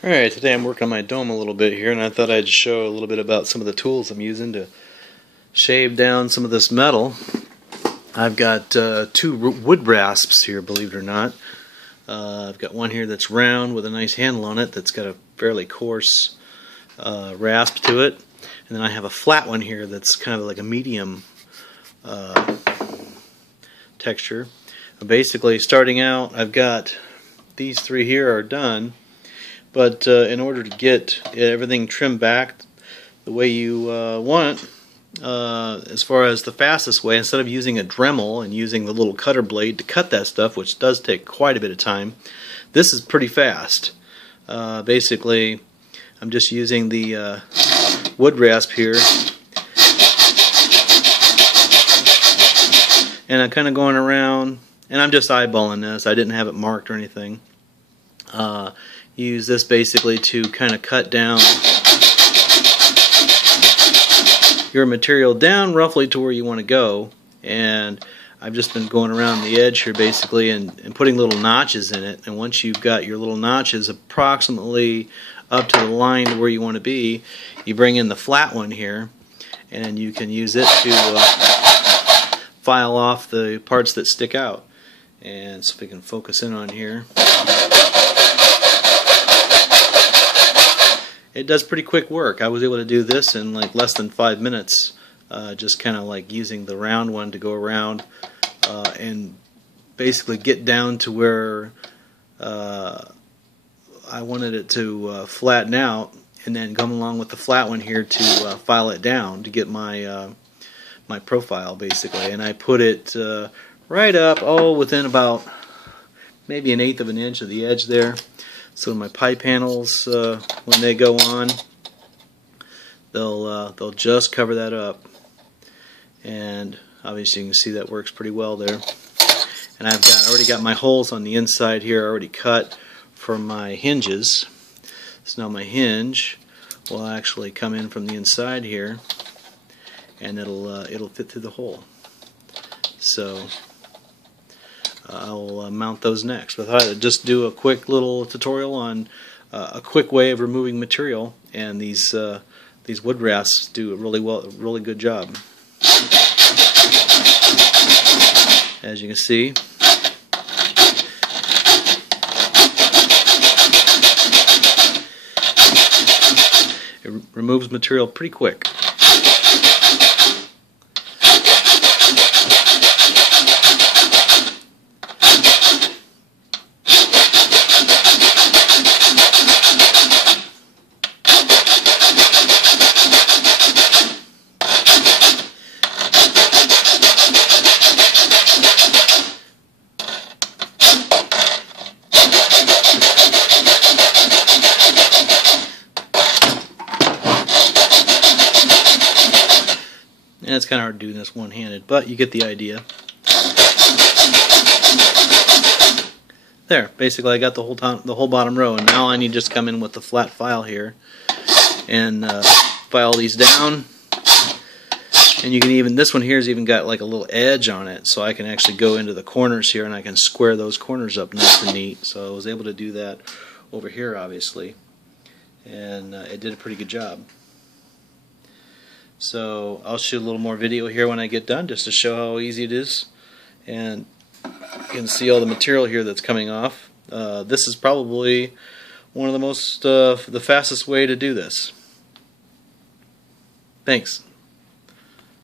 Alright, today I'm working on my dome a little bit here, and I thought I'd show a little bit about some of the tools I'm using to shave down some of this metal. I've got two wood rasps here, believe it or not. I've got one here that's round with a nice handle on it that's got a fairly coarse rasp to it. And then I have a flat one here that's kind of like a medium texture. Basically, starting out, I've got these three here are done. But in order to get everything trimmed back the way you want, as far as the fastest way, instead of using a Dremel and using the little cutter blade to cut that stuff, which does take quite a bit of time, this is pretty fast. Basically, I'm just using the wood rasp here, and I'm kind of going around, and I'm just eyeballing this. I didn't have it marked or anything. Use this basically to kind of cut down your material down roughly to where you want to go, and I've just been going around the edge here basically and putting little notches in it, and once you've got your little notches approximately up to the line to where you want to be, you bring in the flat one here and you can use it to file off the parts that stick out. And so if we can focus in on here, it does pretty quick work. I was able to do this in like less than 5 minutes, just kind of like using the round one to go around and basically get down to where I wanted it to flatten out, and then come along with the flat one here to file it down to get my my profile basically. And I put it right up, within about maybe 1/8 of an inch of the edge there. So my pipe handles, when they go on, they'll just cover that up, and obviously you can see that works pretty well there. And I've already got my holes on the inside here already cut for my hinges. So now my hinge will actually come in from the inside here, and it'll fit through the hole. So I'll mount those next. But I thought I'd just do a quick little tutorial on a quick way of removing material, and these wood rasps do a really good job. As you can see, it removes material pretty quick. And it's kind of hard doing this one-handed, but you get the idea. There, basically I got the whole bottom row, and now I need to just come in with the flat file here and file these down. And you can even, this one here's even got like a little edge on it, so I can actually go into the corners here and I can square those corners up nice and neat. So I was able to do that over here, obviously, and it did a pretty good job. So I'll shoot a little more video here when I get done, just to show how easy it is. And you can see all the material here that's coming off. This is probably one of the fastest way to do this. Thanks.